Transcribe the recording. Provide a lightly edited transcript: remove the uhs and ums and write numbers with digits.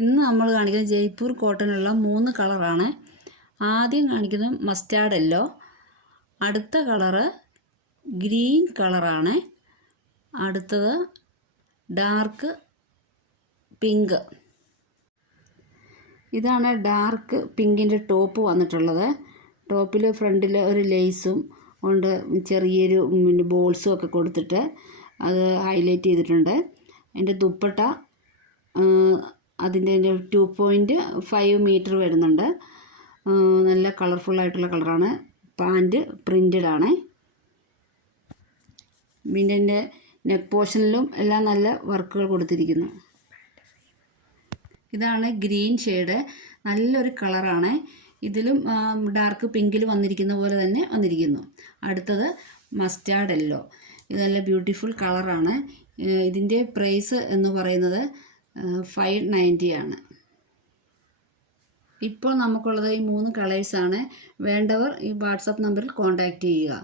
ഇന്ന് നമ്മൾ കാണിക്കുന്നത് ജയ്പൂർ കോട്ടനുള്ള 3 കളറാണ്. ആദ്യം കാണിക്കുന്നത് മസ്റ്റാർഡ് യെല്ലോ, അടുത്ത കളറ് ഗ്രീൻ കളറാണ്, അടുത്തത് ഡാർക്ക് പിങ്ക്. ഇതാണ് ഡാർക്ക് പിങ്കിൻ്റെ ടോപ്പ് വന്നിട്ടുള്ളത്. ടോപ്പിൽ ഫ്രണ്ടിൽ ഒരു ലേസും കൊണ്ട് ചെറിയൊരു ബോൾസും ഒക്കെ കൊടുത്തിട്ട് അത് ഹൈലൈറ്റ് ചെയ്തിട്ടുണ്ട്. അതിൻ്റെ ദുപ്പട്ട അതിൻ്റെ 2.5 മീറ്റർ വരുന്നുണ്ട്. നല്ല കളർഫുള്ളായിട്ടുള്ള കളറാണ്. പാൻറ്റ് പ്രിൻറ്റഡ് ആണ്. പിന്നെ എൻ്റെ നെക്ക് പോർഷനിലും എല്ലാം നല്ല വർക്കുകൾ കൊടുത്തിരിക്കുന്നു. ഇതാണ് ഗ്രീൻ ഷെയ്ഡ്, നല്ലൊരു കളറാണ്. ഇതിലും ഡാർക്ക് പിങ്കിൽ വന്നിരിക്കുന്ന പോലെ തന്നെ വന്നിരിക്കുന്നു. അടുത്തത് മസ്റ്റാർഡ് യെല്ലോ, ഇത് നല്ല ബ്യൂട്ടിഫുൾ കളറാണ്. ഇതിൻ്റെ പ്രൈസ് എന്ന് പറയുന്നത് 590 ആണ്. ഇപ്പോൾ നമുക്കുള്ളത് ഈ 3 കളേഴ്സാണ്. വേണ്ടവർ ഈ വാട്സപ്പ് നമ്പറിൽ കോൺടാക്റ്റ് ചെയ്യുക.